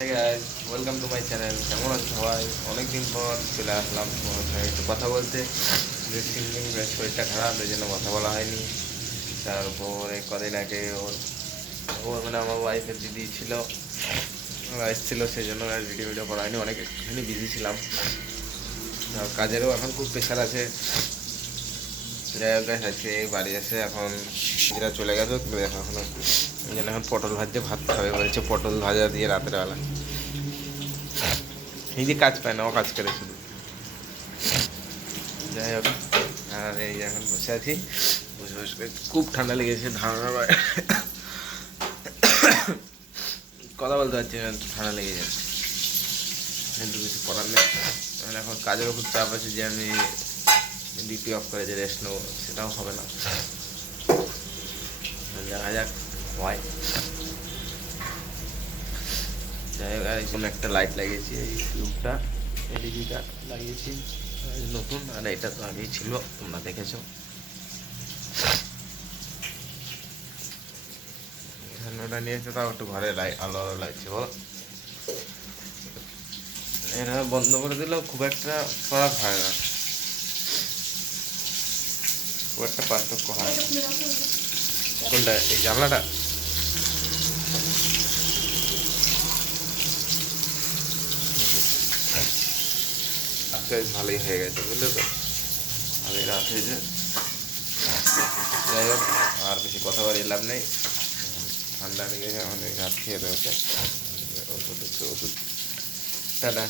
Welcome to my channel কেমন আছো সবাই? অনেকদিন পর চলে আসলাম তোমার সঙ্গে একটু কথা বলতে। যে সিঙ্গিং বেশ শরীরটা খারাপ ওই জন্য কথা বলা হয়নি। তারপরে কদিন আগে ওর ওর মানে আমার ওয়াইফের দিদি ছিল। ওয়াইফ ছিল সেই জন্য আর ভিডিও ভিডিও করা হয়নি। অনেক বিজি ছিলাম। কাজেরও এখন খুব প্রেশার আছে। বাড়ি এসে এখন এরা চলে গেছে দেখো এখনও জন্য এখন পটল ভাজছে ভাত খাবে বলছে, পটল ভাজা দিয়ে রাতের বেলা। এই যে কাজ পায় না, ও কাজ করে শুধু। যাই হোক, আর এই এখন বসে আছি, বসে বসে করে খুব ঠান্ডা লেগেছে, ধারণা কথা বলতে পারছি না ঠান্ডা লেগে যাচ্ছে। কিন্তু কিছু করার নেই। এখন কাজেরও খুব চাপ আছে যে আমি ডিপি অফ করে যে রেস্ট নেব, সেটাও হবে না। দেখা যাক হয় যাই হোক, আর এখানে একটা লাইট লাগিয়েছি, এই টিউবটা এলইডিটা লাগিয়েছি। নতুন, আর এটা তো আগেই ছিল, তোমরা দেখেছ। ওটা নিয়েছে, তাও একটু ঘরে লাইট আলো আলো লাগছে বলো এটা বন্ধ করে দিলেও খুব একটা খারাপ হয় না। খুব একটা পার্থক্য হয় না কোনটা এই জানলাটা আজকে ভালোই হয়ে গেছে বুঝলে তো ভালোই রাত হয়েছে যাই হোক আর বেশি কথা বাড়ি লাভ নেই ঠান্ডা লেগেছে আমাদের রাত খেয়ে রয়েছে ওষুধ হচ্ছে ওষুধ টাটা